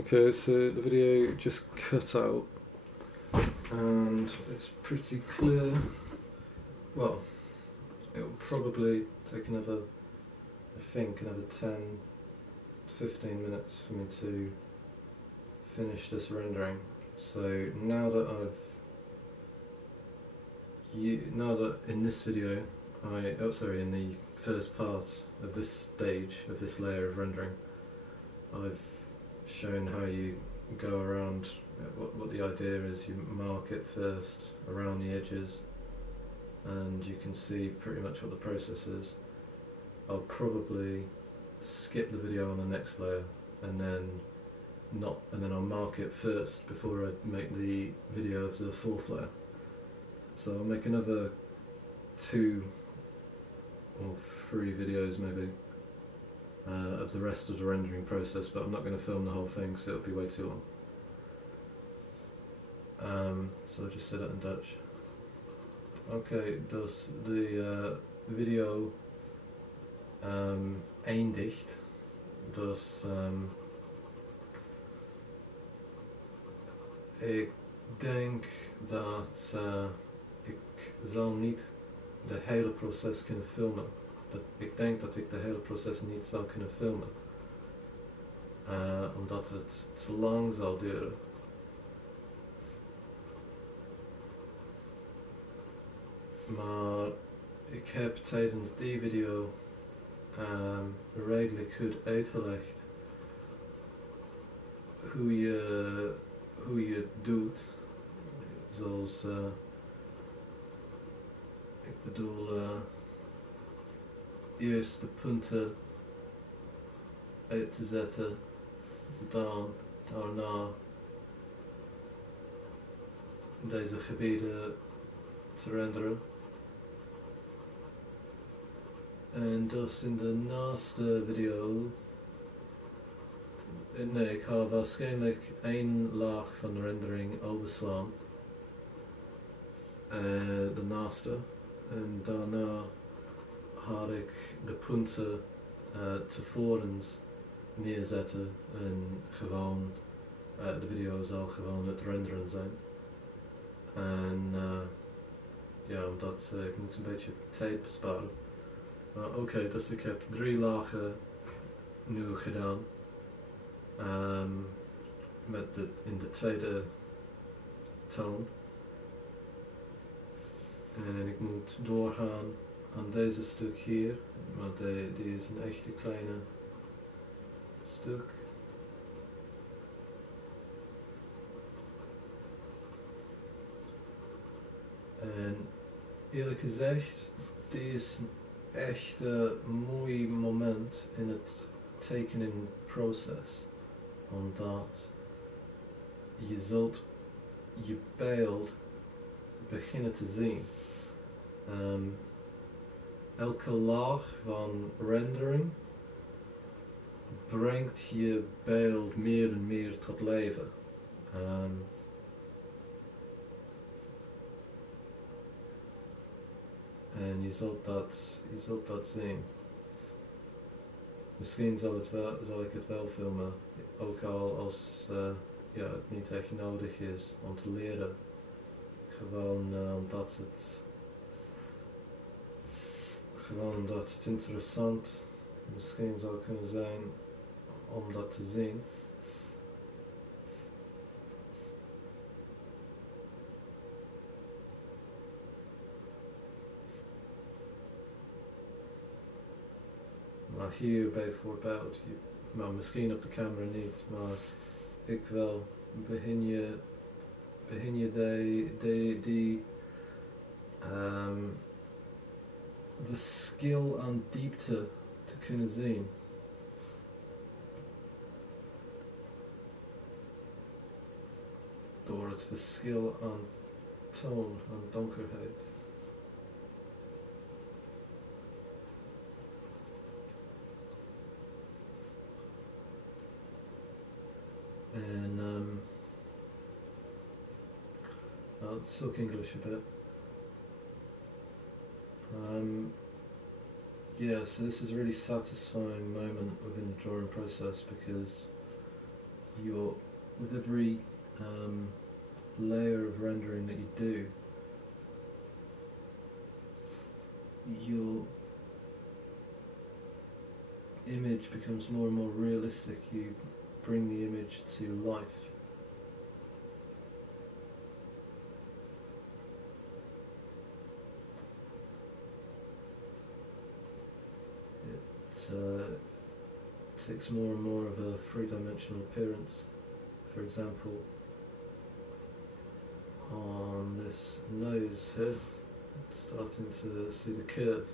Okay, so the video just cut out and it's pretty clear. Well, it'll probably take another 10 to 15 minutes for me to finish this rendering. So now that in this video, in the first part of this stage, of this layer of rendering, I've shown how you go around, what the idea is. You mark it first around the edges and you can see pretty much what the process is. I'll probably skip the video on the next layer and then I'll mark it first before I make the video of the fourth layer. So I'll make another 2 or 3 videos maybe of the rest of the rendering process, but I'm not going to film the whole thing because it'll be way too long. So I'll just say that in Dutch. Okay, dus de video eindigt. Dus ik denk dat ik zal niet de hele proces kunnen filmen. Ik denk dat ik de hele proces niet zal kunnen filmen. Omdat het te lang zal duren. Maar ik heb tijdens die video redelijk goed uitgelegd hoe je het doet. Zoals ik bedoel, eerst de punten uit te zetten, daarna deze gebieden te renderen. En dus in de naaste video, nee, ik ga waarschijnlijk 1 laag van de rendering overslaan, de naaste, en daarna ga ik de punten tevorens neerzetten en gewoon, de video zal gewoon het renderen zijn. En ja, omdat ik moet een beetje tijd besparen. Oké, dus ik heb 3 lagen nu gedaan, in de tweede toon. En ik moet doorgaan aan deze stuk hier, maar die is een echte kleine stuk. En eerlijk gezegd, dit is een echt mooi moment in het tekeningproces, omdat je zult je beeld beginnen te zien. Elke laag van rendering brengt je beeld meer en meer tot leven. En je zult dat zien. Misschien zal ik het wel filmen, ook al als het niet echt nodig is om te leren. Gewoon omdat het interessant misschien zou kunnen zijn om dat te zien. Maar hier bijvoorbeeld, maar misschien op de camera niet, maar ik wel, begin je die verschil aan diepte te kunnen zien. Door het verschil aan toon, aan donkerheid. And I'll soak English a bit. Yeah, so this is a really satisfying moment within the drawing process because with every layer of rendering that you do, your image becomes more and more realistic. You bring the image to life. It takes more and more of a three-dimensional appearance. For example, on this nose here, starting to see the curve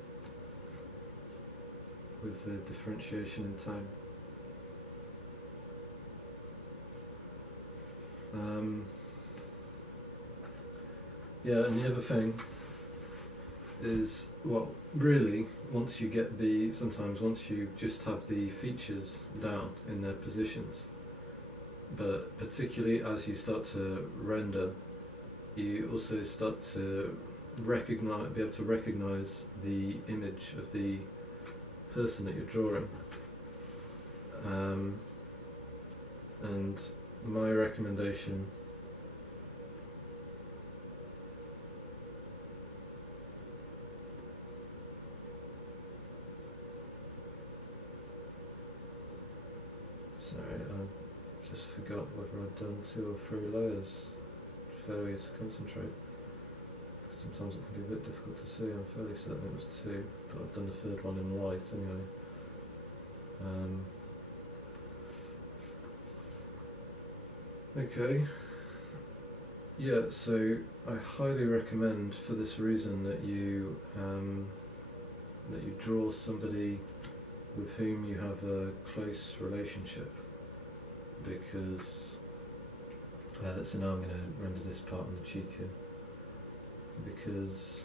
with the differentiation in tone. Yeah, and the other thing is, well, really, once you get sometimes once you just have the features down in their positions, but particularly as you start to render, you also start to be able to recognize the image of the person that you're drawing. And my recommendation sorry, I just forgot whether I'd done 2 or 3 layers. Failure to concentrate. Sometimes it can be a bit difficult to see. I'm fairly certain it was 2, but I've done the 3rd one in light anyway. Okay. Yeah, so I highly recommend, for this reason, that you draw somebody with whom you have a close relationship, because so now I'm going to render this part on the cheek here, because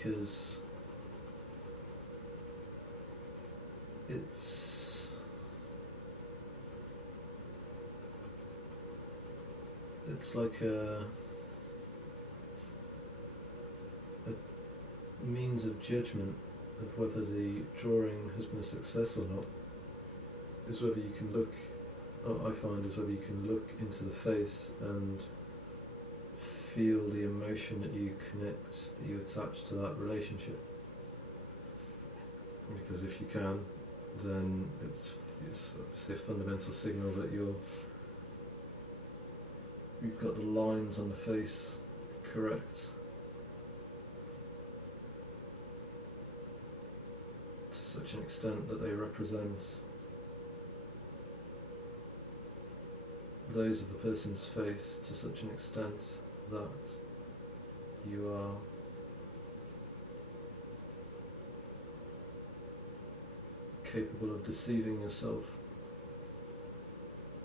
because it's like a means of judgment of whether the drawing has been a success or not, is whether you can look, I find, is whether you can look into the face and feel the emotion that you connect, that you attach to that relationship. Because if you can, then it's obviously a fundamental signal that you've got the lines on the face correct to such an extent that they represent those of the person's face to such an extent that you are capable of deceiving yourself,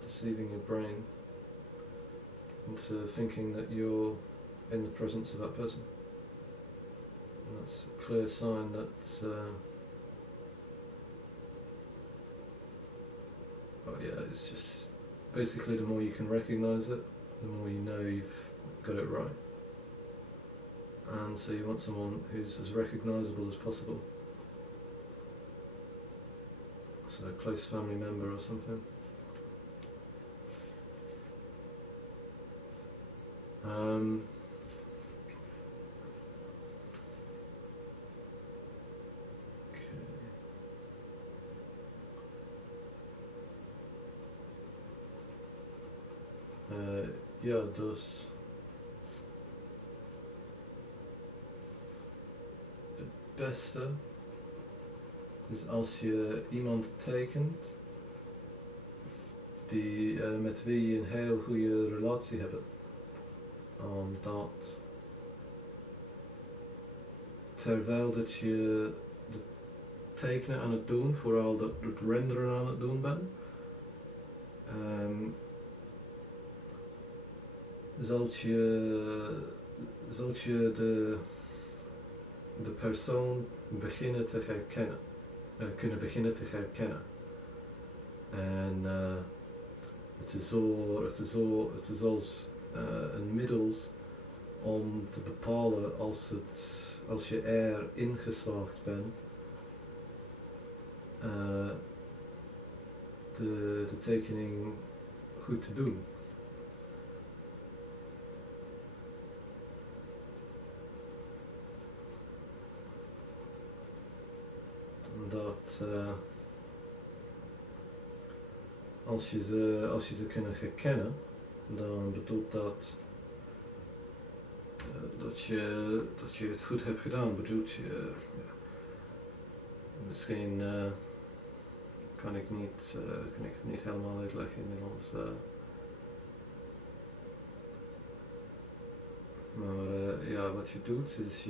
deceiving your brain into thinking that you're in the presence of that person. And that's a clear sign that it's just basically the more you can recognise it, the more you know you've got it right. And so you want someone who's as recognisable as possible. So a close family member or something. Ja, dus het beste is als je iemand tekent die, met wie je een heel goede relatie hebt. Omdat terwijl dat je het tekenen aan het doen, vooral het renderen aan het doen bent, zult je de persoon beginnen te herkennen, kunnen beginnen te herkennen. En het is als een middels om te bepalen als je er ingeslaagd bent, de tekening goed te doen. Dat als je ze kunnen herkennen, dan bedoelt dat dat je het goed hebt gedaan. Bedoelt je, misschien kan ik het niet helemaal uitleggen in Nederlands. Maar ja, wat je doet is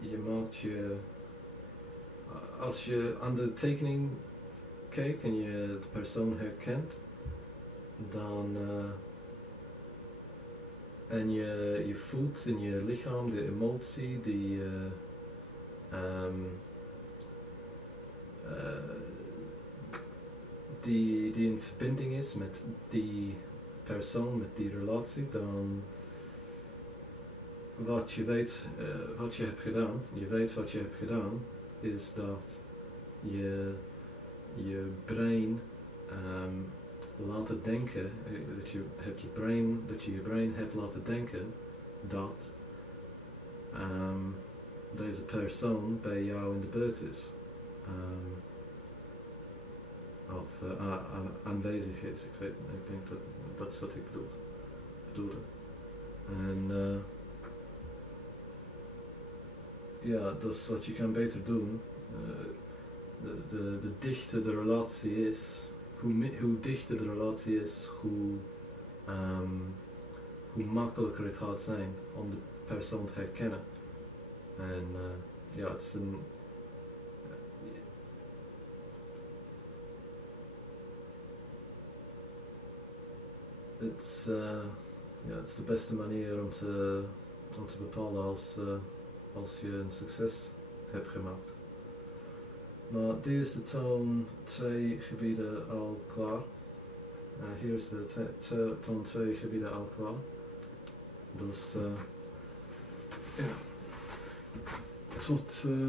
je maakt als je aan de tekening kijkt en je de persoon herkent, dan en je voelt in je lichaam de emotie die in verbinding is met die persoon, met die relatie, dan wat je weet wat je hebt gedaan, is dat je brein laten denken, dat je je brein hebt laten denken dat deze persoon bij jou in de buurt is. Of aanwezig is. Ik denk dat is wat ik bedoelde. En ja, dat is wat je kan beter doen. De dichter de relatie is, hoe dichter de relatie is, hoe makkelijker het gaat zijn om de persoon te herkennen. En ja, het is het is de beste manier om te bepalen als je een succes hebt gemaakt. Maar dit is de toon 2 gebieden al klaar. Hier is de toon 2 gebieden al klaar. Dus ja, tot de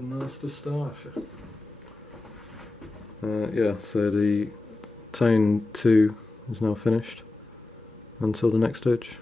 naaste stage. Yeah, so the tone 2 is now finished. Until the next stage.